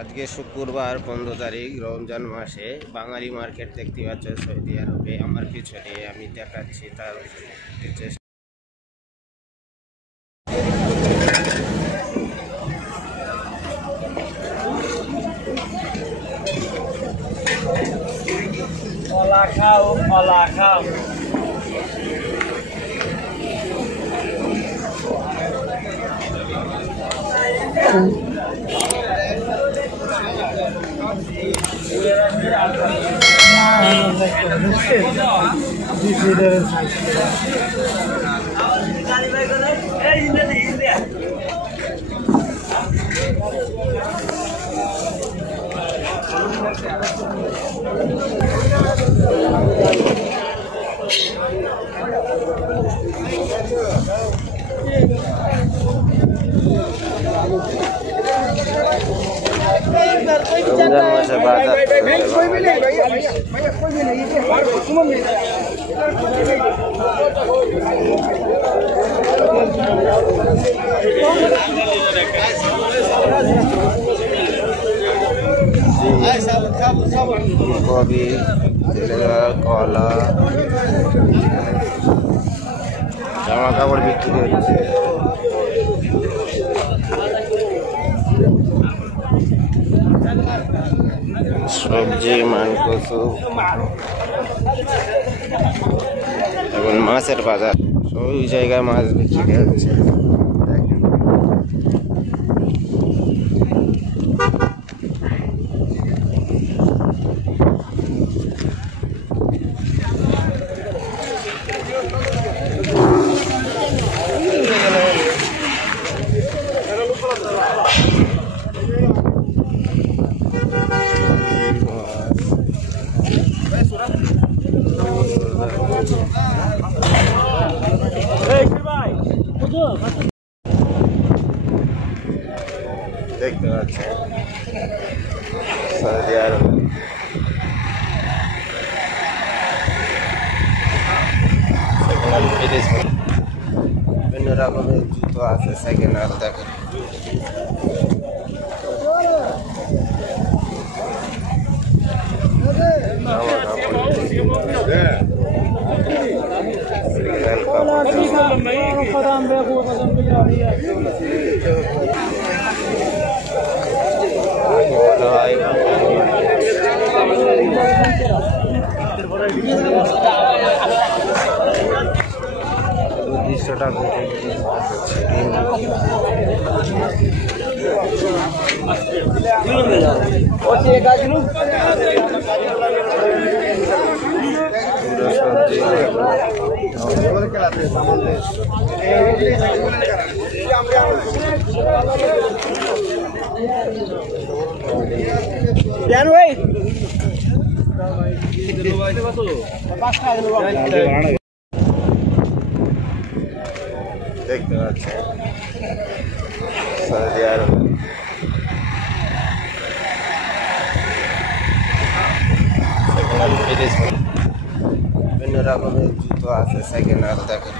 আজকে শুক্রবার 15 তারিখ রমজান মাসে বাঙালি মার্কেট দেখতে পাচ্ছ সৌদি আরবে। আমার পিছনে আমি দেখাচ্ছি তার কলা খাও কলা খাও রমজান মাসে বাজার কবি, কলা, জামা কাপড় বিক্রি হচ্ছে। সবজি মানকস এখন মাছের বাজার, সব জায়গায় মাছ বিক্রি হচ্ছে। দেখতে পাচ্ছেন সৌদি আরবে বিভিন্ন রকমের জুতো আছে, সেকেন্ড হ্যান্ড দেখেন। দেখতে পাচ্ছেন সৌদি আরবে বিভিন্ন রকমের জুতো আছে, সেকেন্ড হ্যান্ড দেখেন।